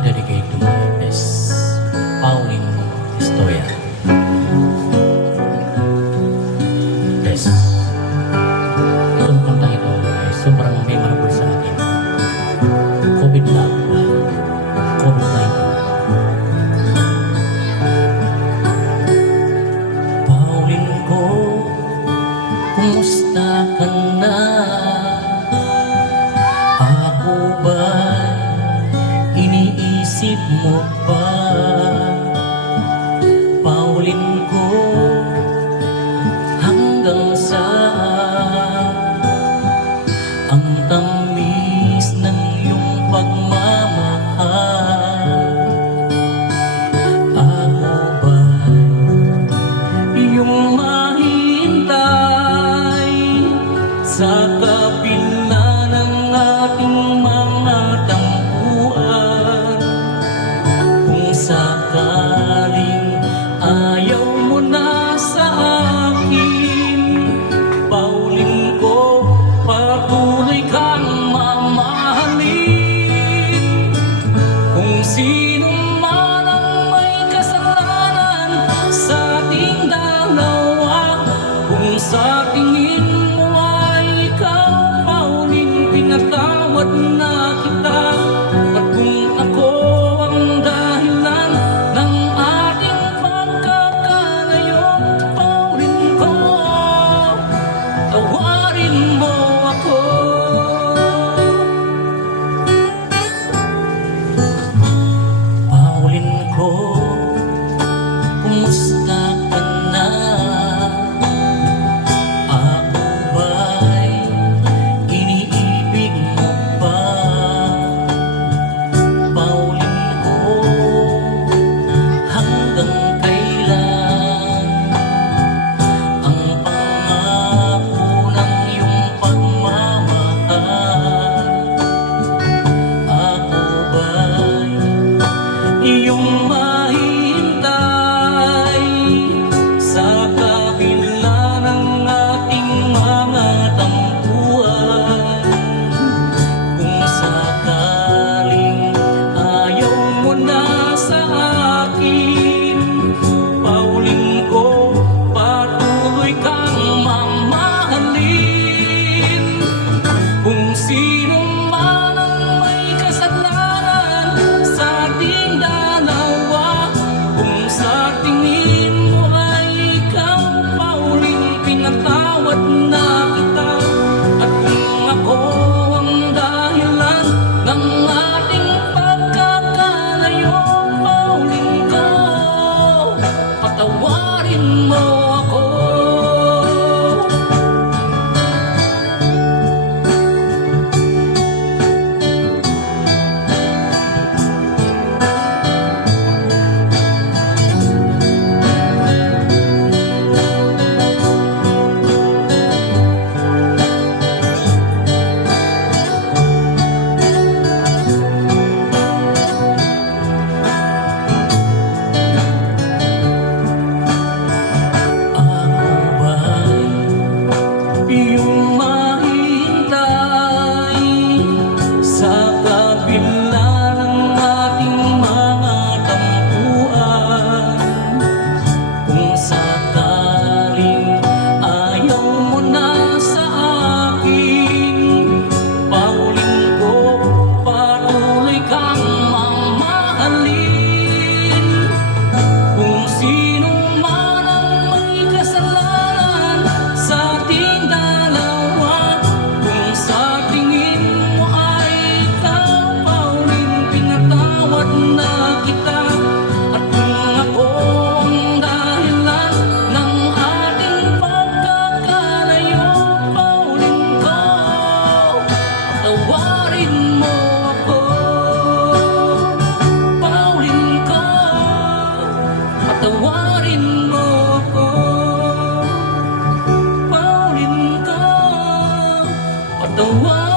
dedicate to my best, Pauline Estoya. Best. Itong kantang ito ay sobrang memorable sa akin. COVID lang. COVID-19. Pauline ko, kumusta ka na? Ako ba'y iniisip mo pa? Pauline ko, hanggang saan ang tamis ng iyong pagmamahal? Ako ba'y iyong mahintay sa kabila ng ating mga tampuan? Kung sakaling ayaw mo na sa akin, Pauline ko, patuloy kang mamahalin. Kung sino man ang may kasalanan sa ating dalawa, kung sa tingin mo ay ikaw, Pauline, pinatawad na kita. At kung ako ang dahilan ng ating pagkakalayo, Pauline ko, tawarin mo ako. Pauline ko, kumusta ka na? Ako ba'y iniibig mo pa? Pauline ko, hanggang kailan ang pangako ng iyong pagmamahal? Ako ba'y iyong mahintay sa kabila ng ating mga tampuan? Kung sakaling ayaw mo na sa akin, Pauline ko, patuloy kang mamahalin. Kung sino man ang may kasalanan sa ating dalawa, kung sa tingin mo ay ikaw, Pauline, pinatawad na kita. At kung ako ang dahilan ng ating pagkakalayo, Pauline ko, patawarin mo ako. Ako ba'y iyong mahintay sa kabila ng ating mga tampuan? Kung sakaling ayaw mo na sa akin, Pauline ko, patuloy kang mamahalin. Kung sino man ang may kasalanan sa ating dalawa, kung sa tingin mo ay ikaw, Pauline, pinatawad na kita. At kung ako ang dahilan ng ating pagkakalayo, Pauline ko, patawarin mo ako. Pauline ko, patawarin mo ako. Pauline ko, patawarin